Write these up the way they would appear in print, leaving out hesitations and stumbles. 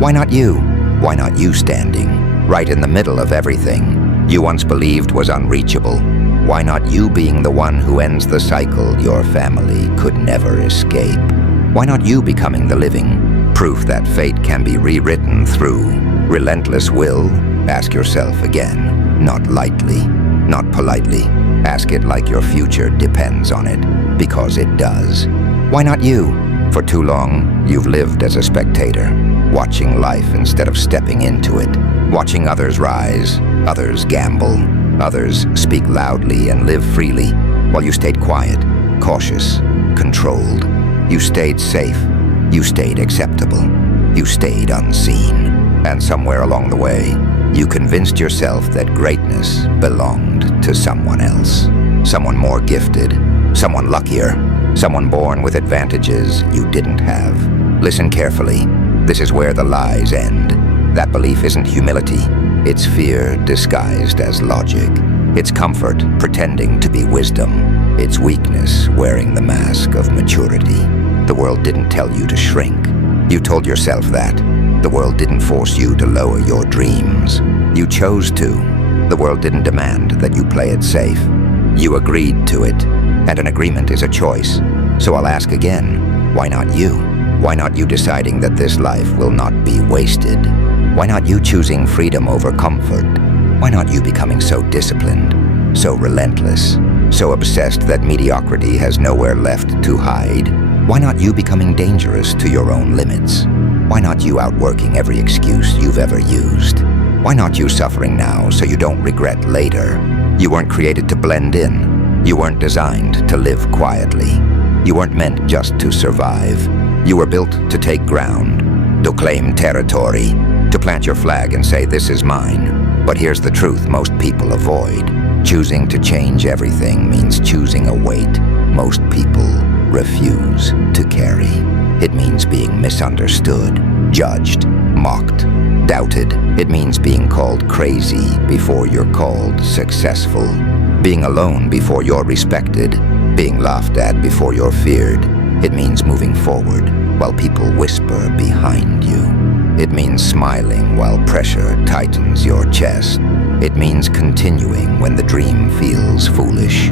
Why not you? Why not you standing right in the middle of everything you once believed was unreachable? Why not you being the one who ends the cycle your family could never escape? Why not you becoming the living proof that fate can be rewritten through relentless will? Ask yourself again, not lightly, not politely. Ask it like your future depends on it, because it does. Why not you? For too long, you've lived as a spectator, watching life instead of stepping into it, watching others rise, others gamble, others speak loudly and live freely, while you stayed quiet, cautious, controlled. You stayed safe, you stayed acceptable, you stayed unseen. And somewhere along the way, you convinced yourself that greatness belonged to someone else, someone more gifted, someone luckier, someone born with advantages you didn't have. Listen carefully. This is where the lies end. That belief isn't humility. It's fear disguised as logic. It's comfort pretending to be wisdom. It's weakness wearing the mask of maturity. The world didn't tell you to shrink. You told yourself that. The world didn't force you to lower your dreams. You chose to. The world didn't demand that you play it safe. You agreed to it. And an agreement is a choice. So I'll ask again, why not you? Why not you deciding that this life will not be wasted? Why not you choosing freedom over comfort? Why not you becoming so disciplined, so relentless, so obsessed that mediocrity has nowhere left to hide? Why not you becoming dangerous to your own limits? Why not you outworking every excuse you've ever used? Why not you suffering now so you don't regret later? You weren't created to blend in. You weren't designed to live quietly. You weren't meant just to survive. You were built to take ground, to claim territory, to plant your flag and say, this is mine. But here's the truth most people avoid. Choosing to change everything means choosing a weight most people refuse to carry. It means being misunderstood, judged, mocked, doubted. It means being called crazy before you're called successful. Being alone before you're respected, being laughed at before you're feared. It means moving forward while people whisper behind you. It means smiling while pressure tightens your chest. It means continuing when the dream feels foolish,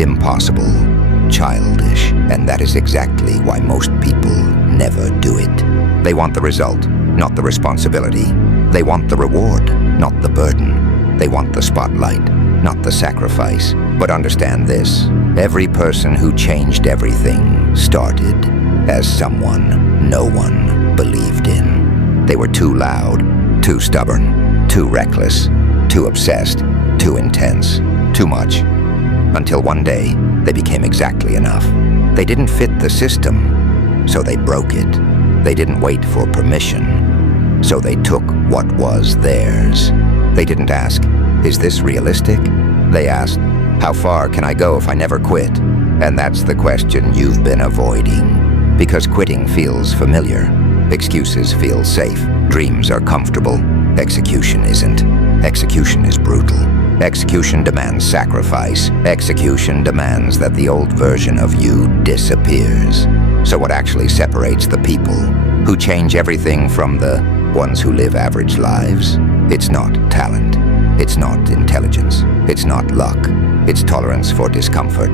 impossible, childish. And that is exactly why most people never do it. They want the result, not the responsibility. They want the reward, not the burden. They want the spotlight, not the sacrifice. But understand this, every person who changed everything started as someone no one believed in. They were too loud, too stubborn, too reckless, too obsessed, too intense, too much. Until one day, they became exactly enough. They didn't fit the system, so they broke it. They didn't wait for permission, so they took what was theirs. They didn't ask, is this realistic? They asked, how far can I go if I never quit? And that's the question you've been avoiding. Because quitting feels familiar. Excuses feel safe. Dreams are comfortable. Execution isn't. Execution is brutal. Execution demands sacrifice. Execution demands that the old version of you disappears. So what actually separates the people who change everything from the ones who live average lives? It's not talent. It's not intelligence. It's not luck. It's tolerance for discomfort.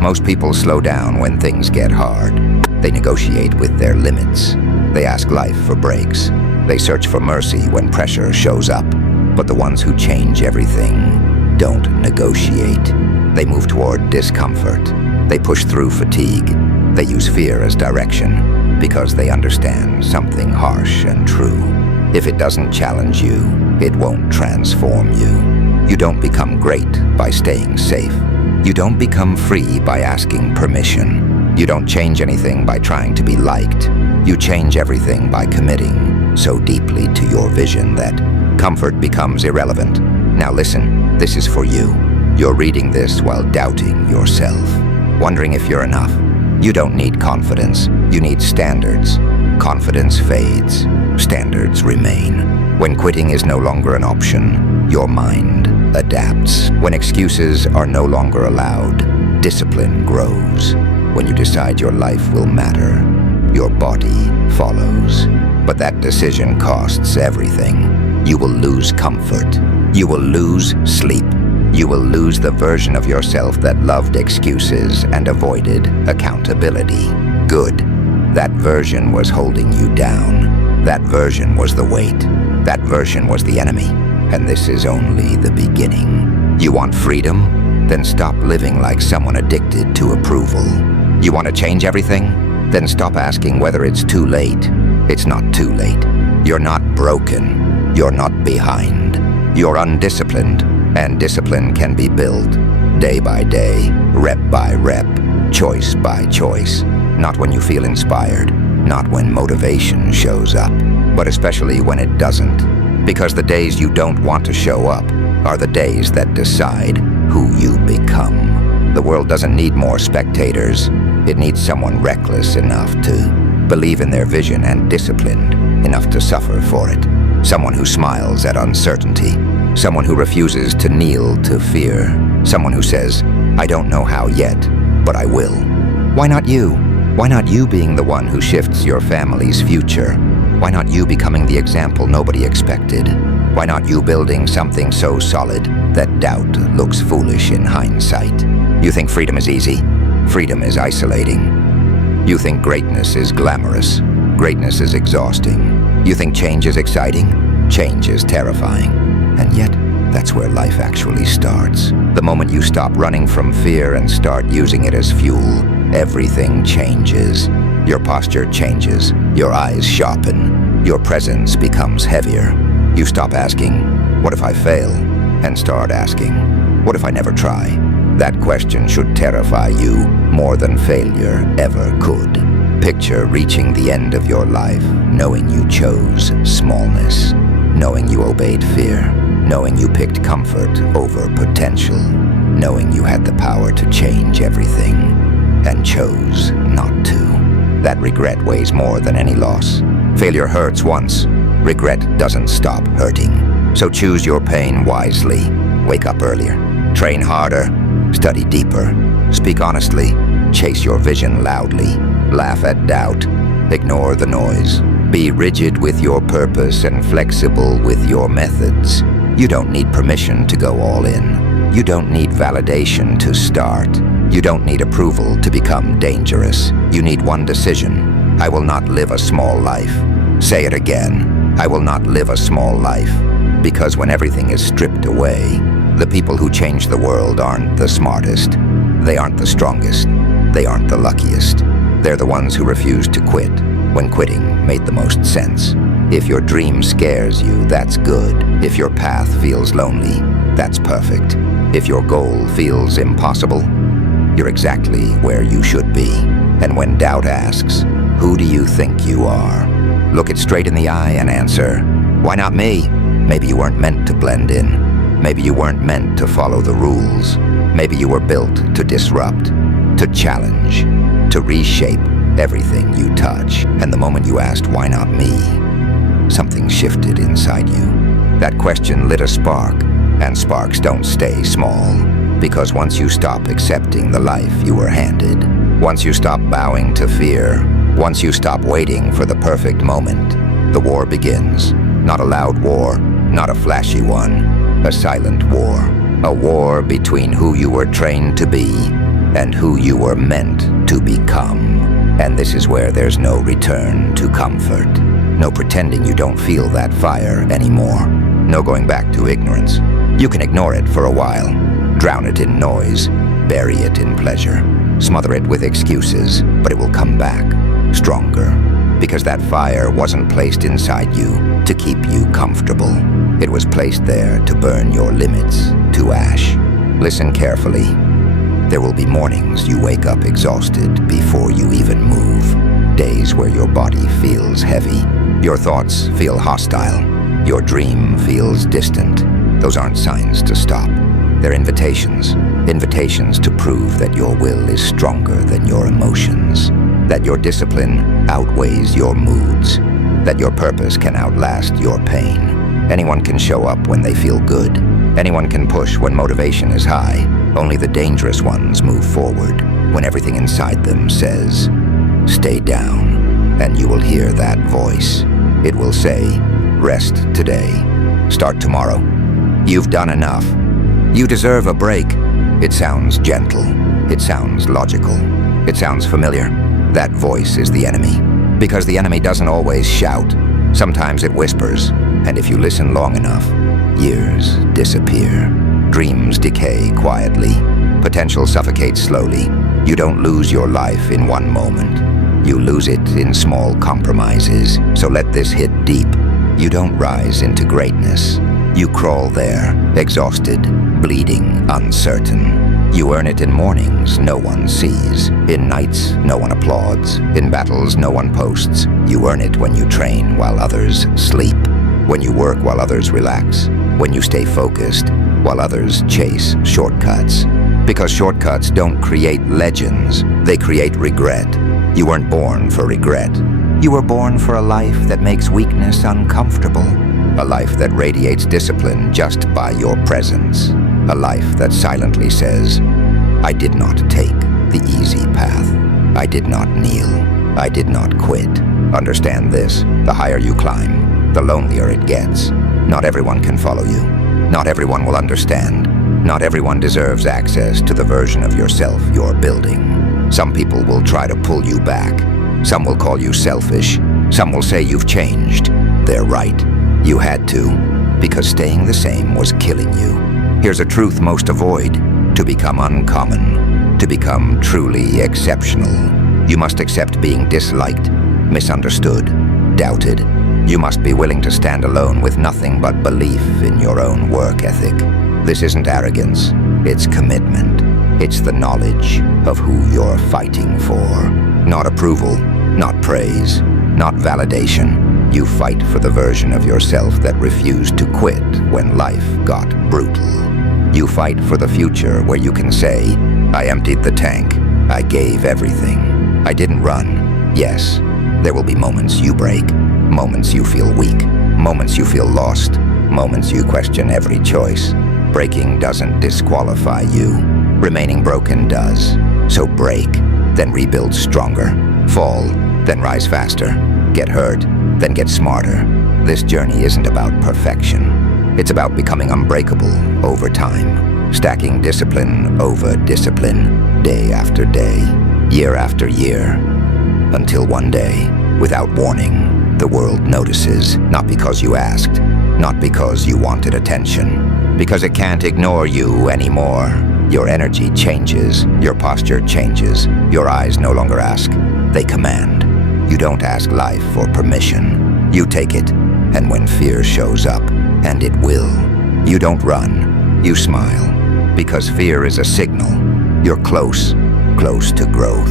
Most people slow down when things get hard. They negotiate with their limits. They ask life for breaks. They search for mercy when pressure shows up. But the ones who change everything don't negotiate. They move toward discomfort. They push through fatigue. They use fear as direction because they understand something harsh and true. If it doesn't challenge you, it won't transform you. You don't become great by staying safe. You don't become free by asking permission. You don't change anything by trying to be liked. You change everything by committing so deeply to your vision that comfort becomes irrelevant. Now listen, this is for you. You're reading this while doubting yourself, wondering if you're enough. You don't need confidence. You need standards. Confidence fades. Standards remain. When quitting is no longer an option, your mind adapts. When excuses are no longer allowed, discipline grows. When you decide your life will matter, your body follows. But that decision costs everything. You will lose comfort. You will lose sleep. You will lose the version of yourself that loved excuses and avoided accountability. Good. That version was holding you down. That version was the weight. That version was the enemy. And this is only the beginning. You want freedom? Then stop living like someone addicted to approval. You want to change everything? Then stop asking whether it's too late. It's not too late. You're not broken. You're not behind. You're undisciplined, and discipline can be built day by day, rep by rep, choice by choice. Not when you feel inspired, not when motivation shows up, but especially when it doesn't. Because the days you don't want to show up are the days that decide who you become. The world doesn't need more spectators. It needs someone reckless enough to believe in their vision and disciplined enough to suffer for it. Someone who smiles at uncertainty. Someone who refuses to kneel to fear. Someone who says, I don't know how yet, but I will. Why not you? Why not you being the one who shifts your family's future? Why not you becoming the example nobody expected? Why not you building something so solid that doubt looks foolish in hindsight? You think freedom is easy? Freedom is isolating. You think greatness is glamorous? Greatness is exhausting. You think change is exciting? Change is terrifying. And yet, that's where life actually starts. The moment you stop running from fear and start using it as fuel, everything changes. Your posture changes. Your eyes sharpen. Your presence becomes heavier. You stop asking, what if I fail? And start asking, what if I never try? That question should terrify you more than failure ever could. Picture reaching the end of your life, knowing you chose smallness, knowing you obeyed fear, knowing you picked comfort over potential, knowing you had the power to change everything, and chose not to. That regret weighs more than any loss. Failure hurts once. Regret doesn't stop hurting. So choose your pain wisely. Wake up earlier. Train harder. Study deeper. Speak honestly. Chase your vision loudly. Laugh at doubt. Ignore the noise. Be rigid with your purpose and flexible with your methods. You don't need permission to go all in. You don't need validation to start. You don't need approval to become dangerous. You need one decision. I will not live a small life. Say it again. I will not live a small life. Because when everything is stripped away, the people who change the world aren't the smartest. They aren't the strongest. They aren't the luckiest. They're the ones who refuse to quit when quitting made the most sense. If your dream scares you, that's good. If your path feels lonely, that's perfect. If your goal feels impossible, you're exactly where you should be. And when doubt asks, who do you think you are? Look it straight in the eye and answer, why not me? Maybe you weren't meant to blend in. Maybe you weren't meant to follow the rules. Maybe you were built to disrupt, to challenge, to reshape everything you touch. And the moment you asked, why not me? Something shifted inside you. That question lit a spark, and sparks don't stay small. Because once you stop accepting the life you were handed, once you stop bowing to fear, once you stop waiting for the perfect moment, the war begins. Not a loud war, not a flashy one, a silent war. A war between who you were trained to be and who you were meant to become. And this is where there's no return to comfort. No pretending you don't feel that fire anymore. No going back to ignorance. You can ignore it for a while. Drown it in noise. Bury it in pleasure. Smother it with excuses, but it will come back, stronger. Because that fire wasn't placed inside you to keep you comfortable. It was placed there to burn your limits to ash. Listen carefully. There will be mornings you wake up exhausted before you even move. Days where your body feels heavy. Your thoughts feel hostile. Your dream feels distant. Those aren't signs to stop. They're invitations. Invitations to prove that your will is stronger than your emotions. That your discipline outweighs your moods. That your purpose can outlast your pain. Anyone can show up when they feel good. Anyone can push when motivation is high. Only the dangerous ones move forward when everything inside them says, stay down. and you will hear that voice. It will say, rest today, start tomorrow. You've done enough. You deserve a break. It sounds gentle. It sounds logical. It sounds familiar. That voice is the enemy. Because the enemy doesn't always shout. Sometimes it whispers, and if you listen long enough, years disappear. Dreams decay quietly. Potential suffocates slowly. You don't lose your life in one moment. You lose it in small compromises. So let this hit deep. You don't rise into greatness. You crawl there, exhausted, bleeding, uncertain. You earn it in mornings no one sees. In nights no one applauds. In battles no one posts. You earn it when you train while others sleep. When you work while others relax. When you stay focused while others chase shortcuts. Because shortcuts don't create legends, they create regret. You weren't born for regret. You were born for a life that makes weakness uncomfortable. A life that radiates discipline just by your presence. A life that silently says, I did not take the easy path. I did not kneel. I did not quit. Understand this, the higher you climb, the lonelier it gets. Not everyone can follow you. Not everyone will understand. Not everyone deserves access to the version of yourself you're building. Some people will try to pull you back. Some will call you selfish. Some will say you've changed. They're right. You had to, because staying the same was killing you. Here's a truth most avoid. To become uncommon, to become truly exceptional, you must accept being disliked, misunderstood, doubted. You must be willing to stand alone with nothing but belief in your own work ethic. This isn't arrogance, it's commitment. It's the knowledge of who you're fighting for. Not approval, not praise, not validation. You fight for the version of yourself that refused to quit when life got brutal. You fight for the future where you can say, I emptied the tank, I gave everything. I didn't run. Yes, there will be moments you break, moments you feel weak, moments you feel lost, moments you question every choice. Breaking doesn't disqualify you. Remaining broken does. So break, then rebuild stronger. Fall, then rise faster. Get hurt, then get smarter. This journey isn't about perfection. It's about becoming unbreakable over time. Stacking discipline over discipline, day after day, year after year. Until one day, without warning, the world notices, not because you asked, not because you wanted attention, because it can't ignore you anymore. Your energy changes, your posture changes, your eyes no longer ask, they command. You don't ask life for permission, you take it, and when fear shows up, and it will, you don't run, you smile, because fear is a signal. You're close, close to growth,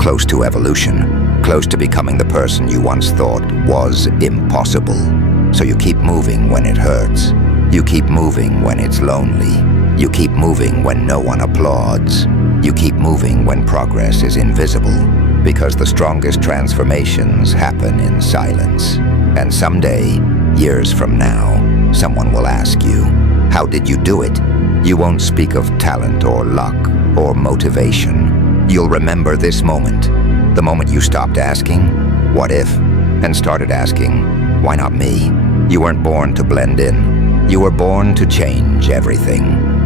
close to evolution, close to becoming the person you once thought was impossible. So you keep moving when it hurts, you keep moving when it's lonely. You keep moving when no one applauds. You keep moving when progress is invisible, because the strongest transformations happen in silence. And someday, years from now, someone will ask you, how did you do it? You won't speak of talent or luck or motivation. You'll remember this moment, the moment you stopped asking, what if? And started asking, why not me? You weren't born to blend in. You were born to change everything.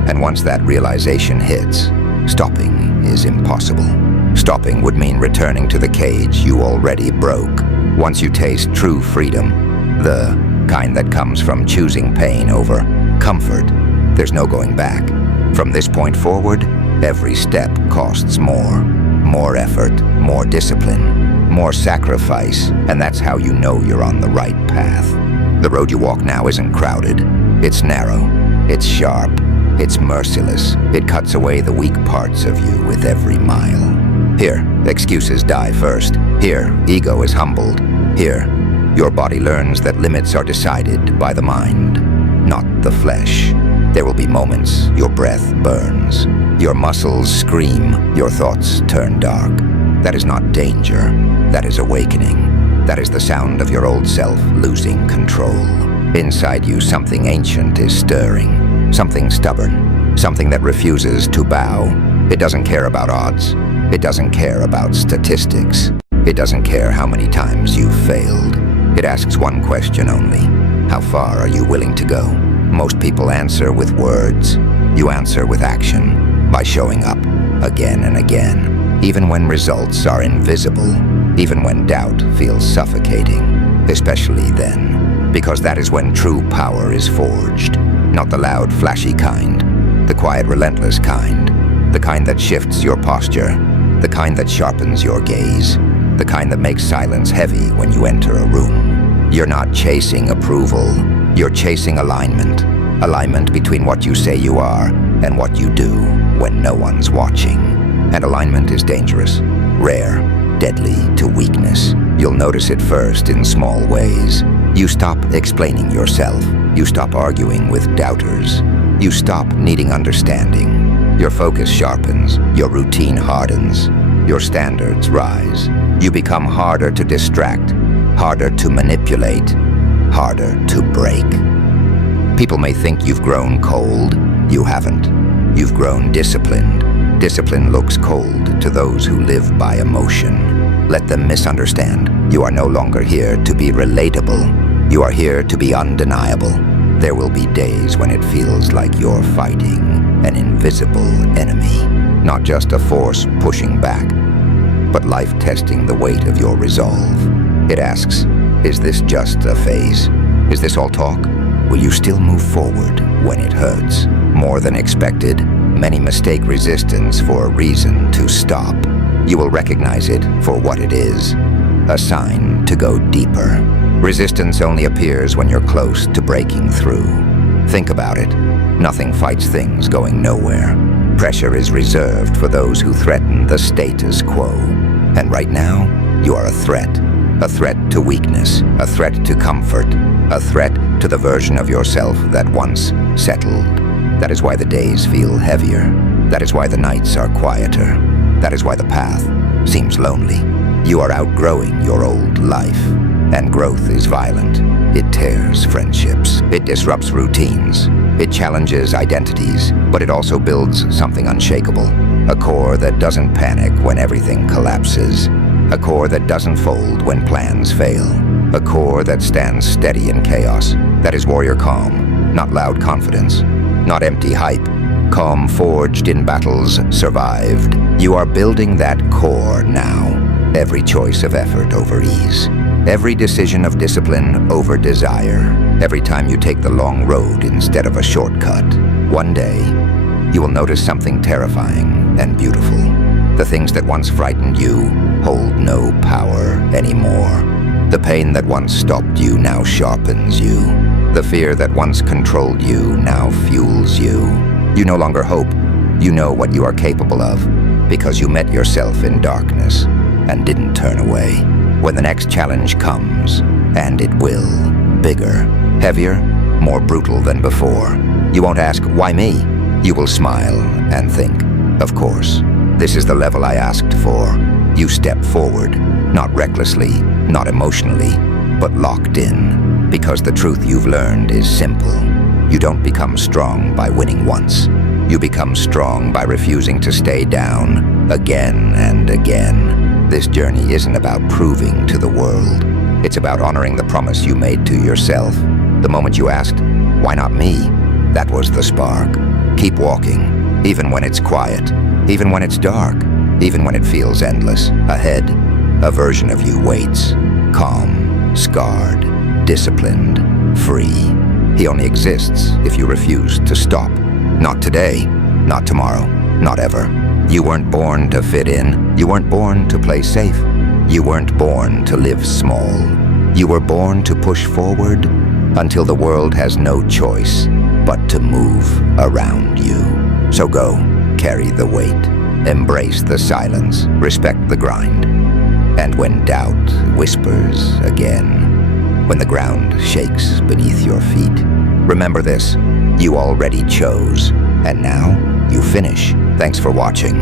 And once that realization hits, stopping is impossible. Stopping would mean returning to the cage you already broke. Once you taste true freedom, the kind that comes from choosing pain over comfort, there's no going back. From this point forward, every step costs more. More effort, more discipline, more sacrifice, and that's how you know you're on the right path. The road you walk now isn't crowded. It's narrow. It's sharp. It's merciless. It cuts away the weak parts of you with every mile. Here, excuses die first. Here, ego is humbled. Here, your body learns that limits are decided by the mind, not the flesh. There will be moments your breath burns, your muscles scream, your thoughts turn dark. That is not danger. That is awakening. That is the sound of your old self losing control. Inside you, something ancient is stirring. Something stubborn, something that refuses to bow. It doesn't care about odds. It doesn't care about statistics. It doesn't care how many times you've failed. It asks one question only. How far are you willing to go? Most people answer with words. You answer with action, by showing up again and again, even when results are invisible, even when doubt feels suffocating, especially then, because that is when true power is forged. Not the loud, flashy kind, the quiet, relentless kind, the kind that shifts your posture, the kind that sharpens your gaze, the kind that makes silence heavy when you enter a room. You're not chasing approval, you're chasing alignment. Alignment between what you say you are and what you do when no one's watching. And alignment is dangerous, rare, deadly to weakness. You'll notice it first in small ways. You stop explaining yourself. You stop arguing with doubters. You stop needing understanding. Your focus sharpens. Your routine hardens. Your standards rise. You become harder to distract, harder to manipulate, harder to break. People may think you've grown cold. You haven't. You've grown disciplined. Discipline looks cold to those who live by emotion. Let them misunderstand. You are no longer here to be relatable. You are here to be undeniable. There will be days when it feels like you're fighting an invisible enemy. Not just a force pushing back, but life testing the weight of your resolve. It asks, is this just a phase? Is this all talk? Will you still move forward when it hurts? More than expected, many mistake resistance for a reason to stop. You will recognize it for what it is, a sign to go deeper. Resistance only appears when you're close to breaking through. Think about it. Nothing fights things going nowhere. Pressure is reserved for those who threaten the status quo. And right now, you are a threat to weakness, a threat to comfort, a threat to the version of yourself that once settled. That is why the days feel heavier. That is why the nights are quieter. That is why the path seems lonely. You are outgrowing your old life, and growth is violent. It tears friendships. It disrupts routines. It challenges identities, but it also builds something unshakable. A core that doesn't panic when everything collapses. A core that doesn't fold when plans fail. A core that stands steady in chaos. That is warrior calm, not loud confidence, not empty hype. Calm forged in battles survived. You are building that core now. Every choice of effort over ease. Every decision of discipline over desire. Every time you take the long road instead of a shortcut. One day, you will notice something terrifying and beautiful. The things that once frightened you hold no power anymore. The pain that once stopped you now sharpens you. The fear that once controlled you now fuels you. You no longer hope. You know what you are capable of because you met yourself in darkness and didn't turn away. When the next challenge comes, and it will, bigger, heavier, more brutal than before, you won't ask, why me? You will smile and think, of course, this is the level I asked for. You step forward, not recklessly, not emotionally, but locked in, because the truth you've learned is simple. You don't become strong by winning once. You become strong by refusing to stay down again and again. This journey isn't about proving to the world. It's about honoring the promise you made to yourself. The moment you asked, why not me? That was the spark. Keep walking, even when it's quiet, even when it's dark, even when it feels endless. Ahead, a version of you waits. Calm, scarred, disciplined, free. He only exists if you refuse to stop. Not today, not tomorrow, not ever. You weren't born to fit in. You weren't born to play safe. You weren't born to live small. You were born to push forward until the world has no choice but to move around you. So go, carry the weight, embrace the silence, respect the grind. And when doubt whispers again, when the ground shakes beneath your feet, remember this, you already chose, and now you finish. Thanks for watching.